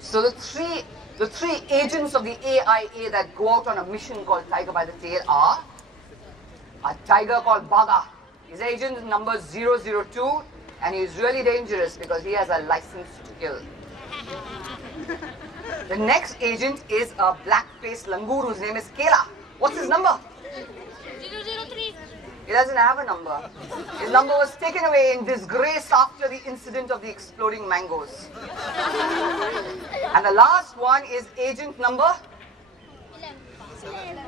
So the three agents of the AIA that go out on a mission called Tiger by the Tail are a tiger called Baga. His agent number 002, and he's really dangerous because he has a license to kill. The next agent is a black-faced langur whose name is Kela. What's his number? 003. He doesn't have a number. His number was taken away in disgrace after the incident of the exploding mangoes. And the last one is agent number? 11.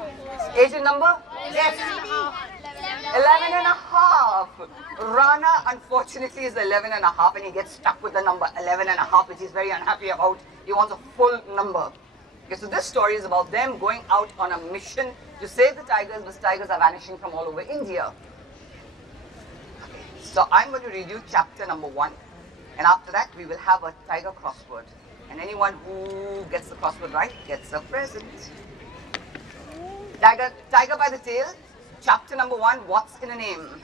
Agent number? Yes. 11 and a half. Rana, unfortunately, is 11 and a half, and he gets stuck with the number 11 and a half, which he's very unhappy about. He wants a full number. Okay, so this story is about them going out on a mission to save the tigers, because tigers are vanishing from all over India. Okay, so I'm going to read you chapter number 1, and after that we will have a tiger crossword. And anyone who gets the crossword right gets a present. Tiger by the Tail, chapter number 1, what's in a name?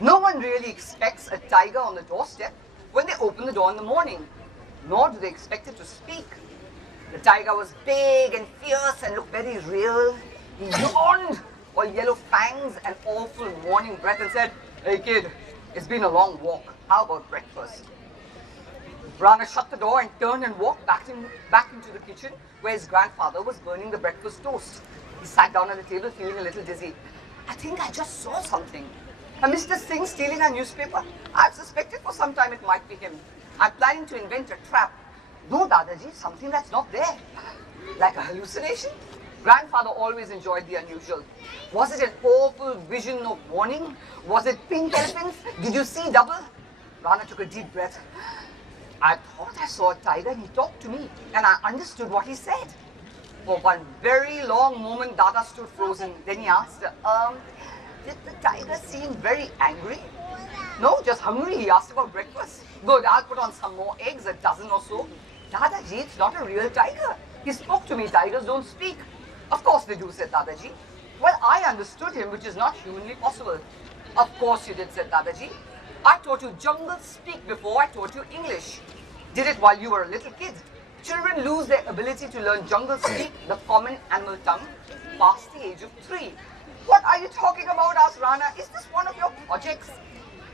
No one really expects a tiger on the doorstep when they open the door in the morning, nor do they expect it to speak. The tiger was big and fierce and looked very real. He yawned, all yellow fangs and awful morning breath, and said, "Hey kid, it's been a long walk. How about breakfast?" Rana shut the door and turned and walked back into the kitchen where his grandfather was burning the breakfast toast. He sat down at the table feeling a little dizzy. "I think I just saw something. Mr. Singh stealing our newspaper. I've suspected for some time it might be him. I'm planning to invent a trap." "No, Dadaji, something that's not there." "Like a hallucination?" Grandfather always enjoyed the unusual. "Was it an awful vision of warning? Was it pink elephants? Did you see double?" Rana took a deep breath. "I thought I saw a tiger and he talked to me, and I understood what he said." For one very long moment, Dada stood frozen. Then he asked, "Did the tiger seem very angry?" "No, just hungry. He asked about breakfast." "Good, I'll put on some more eggs, a dozen or so." "Dadaji, it's not a real tiger. He spoke to me. Tigers don't speak." "Of course they do," said Dadaji. "Well, I understood him, which is not humanly possible." "Of course you did," said Dadaji. "I taught you jungle speak before I taught you English. Did it while you were a little kid. Children lose their ability to learn jungle speak, the common animal tongue, past the age of 3. "What are you talking about?" asked Rana. "Is this one of your projects?"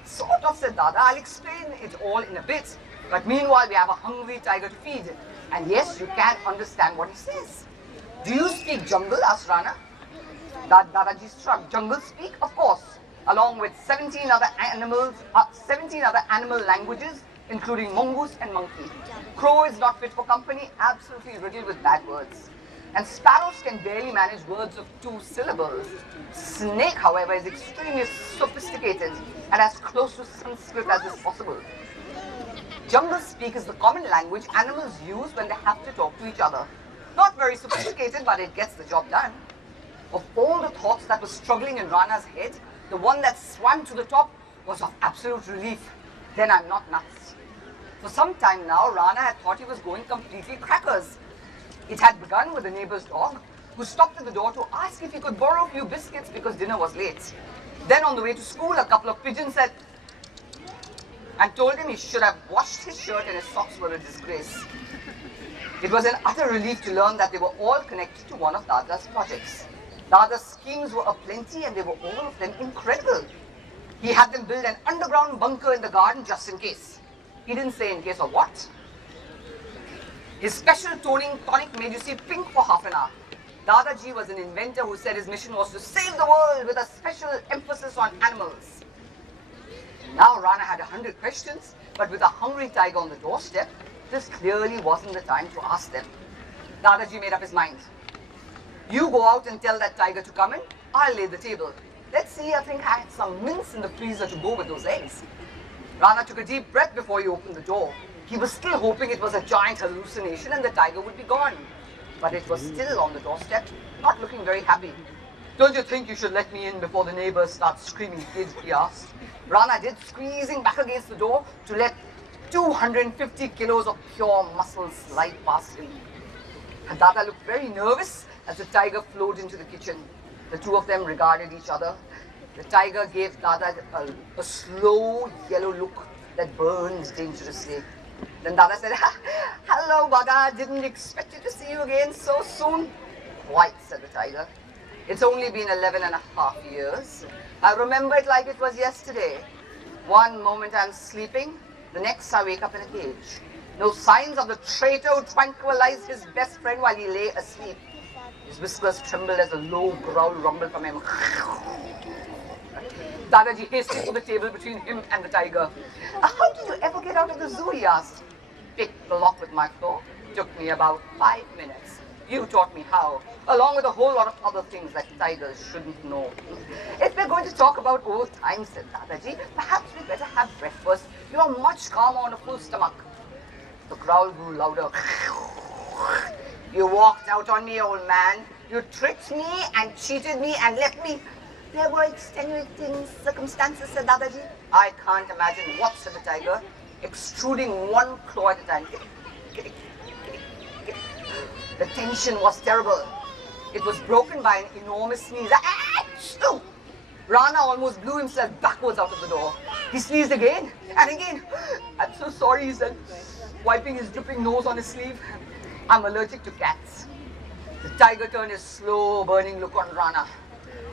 "Sort of," said Dada. "I'll explain it all in a bit. But meanwhile, we have a hungry tiger to feed. And yes, you can understand what he says." "Do you speak jungle?" asked Rana. Dadaji shrugged. "Jungle speak? Of course. Along with 17 other animal languages, including mongoose and monkey. Crow is not fit for company, absolutely riddled with bad words. And sparrows can barely manage words of 2 syllables. Snake, however, is extremely sophisticated and as close to Sanskrit as is possible. Jungle speak is the common language animals use when they have to talk to each other. Not very sophisticated, but it gets the job done." Of all the thoughts that were struggling in Rana's head, the one that swam to the top was of absolute relief. Then I'm not nuts. For some time now, Rana had thought he was going completely crackers. It had begun with a neighbor's dog, who stopped at the door to ask if he could borrow a few biscuits because dinner was late. Then on the way to school, a couple of pigeons said, and told him he should have washed his shirt and his socks were a disgrace. It was an utter relief to learn that they were all connected to one of Dada's projects. Dada's schemes were aplenty and they were all of them incredible. He had them build an underground bunker in the garden just in case. He didn't say in case of what. His special toning tonic made you see pink for half an hour. Dadaji was an inventor who said his mission was to save the world with a special emphasis on animals. Now Rana had 100 questions, but with a hungry tiger on the doorstep, this clearly wasn't the time to ask them. Dadaji made up his mind. "You go out and tell that tiger to come in, I'll lay the table. Let's see, I think I had some mince in the freezer to go with those eggs." Rana took a deep breath before he opened the door. He was still hoping it was a giant hallucination and the tiger would be gone. But it was still on the doorstep, not looking very happy. "Don't you think you should let me in before the neighbors start screaming, kid?" he asked. Rana did, squeezing back against the door to let 250 kilos of pure muscle slide past him. And Dada looked very nervous as the tiger flowed into the kitchen. The two of them regarded each other. The tiger gave Dada a slow yellow look that burned dangerously. Then Dada said, "Hello, Baga, didn't expect you to see you again so soon." "Quite," said the tiger. "It's only been 11.5 years. I remember it like it was yesterday. One moment I'm sleeping, the next I wake up in a cage. No signs of the traitor who tranquilized his best friend while he lay asleep." His whiskers trembled as a low growl rumbled from him. Dadaji hastened to the table between him and the tiger. "How did you ever get out of the zoo?" he asked. "Picked the lock with my claw. Took me about 5 minutes. You taught me how, along with a whole lot of other things that tigers shouldn't know." "If we're going to talk about old times," said Dadaji, "perhaps we'd better have breakfast. You are much calmer on a full stomach." The growl grew louder. "You walked out on me, old man. You tricked me and cheated me and left me." "There were extenuating circumstances," said Dadaji. "I can't imagine what," said the tiger, extruding one claw at a time. The tension was terrible. It was broken by an enormous sneeze. Achoo! Rana almost blew himself backwards out of the door. He sneezed again and again. "I'm so sorry," he said, wiping his dripping nose on his sleeve. "I'm allergic to cats." The tiger turned his slow, burning look on Rana.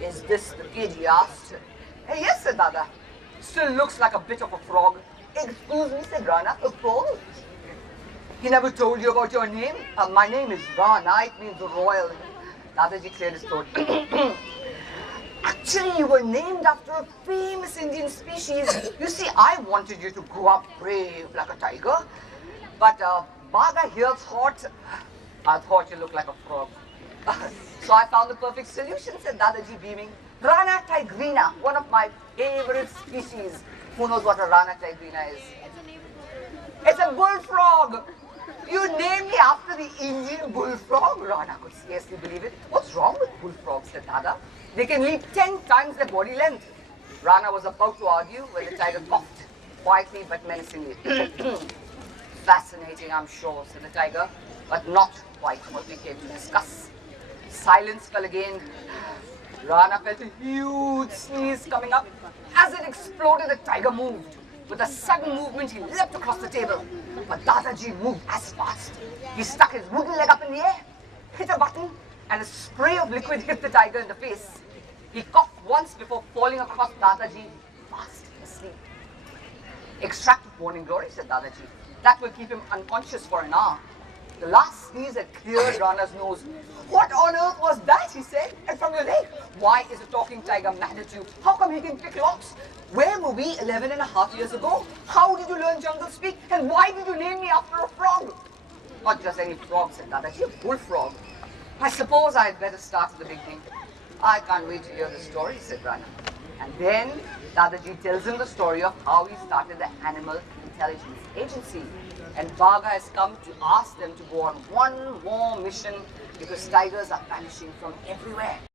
"Is this the kid?" he asked. "Yes," said Dada. "Still looks like a bit of a frog." "Excuse me," said Rana, "a frog?" "He never told you about your name?" "My name is Rana. It means royal." Dadaji cleared his throat. "Actually, you were named after a famous Indian species. You see, I wanted you to grow up brave like a tiger. But Baga here thought, I thought you looked like a frog." "So I found the perfect solution," said Dadaji, beaming. "Rana tigrina, one of my favorite species." Who knows what a Rana tigrina is? "It's a bullfrog." "You named me after the Indian bullfrog?" Rana could scarcely believe it. "What's wrong with bullfrogs?" said Dada. "They can leap 10 times their body length." Rana was about to argue when the tiger coughed, quietly but menacingly. "Fascinating, I'm sure," said the tiger, "but not quite what we came to discuss." Silence fell again. Rana felt a huge sneeze coming up. As it exploded, the tiger moved. With a sudden movement, he leapt across the table. But Dadaji moved as fast. He stuck his wooden leg up in the air, hit a button, and a spray of liquid hit the tiger in the face. He coughed once before falling across Dadaji, fast asleep. "Extract of morning glory," said Dadaji. "That will keep him unconscious for an hour." The last sneeze had cleared Rana's nose. "What on earth was that?" he said. "And from your leg? Why is a talking tiger mad at you? How come he can pick locks? Where were we 11.5 years ago? How did you learn jungle speak? And why did you name me after a frog?" "Not just any frog," said Dadaji, "a bullfrog." "I suppose I'd better start at the beginning." "I can't wait to hear the story," said Rana. And then Dadaji tells him the story of how he started the Animal Intelligence Agency. And Baga has come to ask them to go on one more mission because tigers are vanishing from everywhere.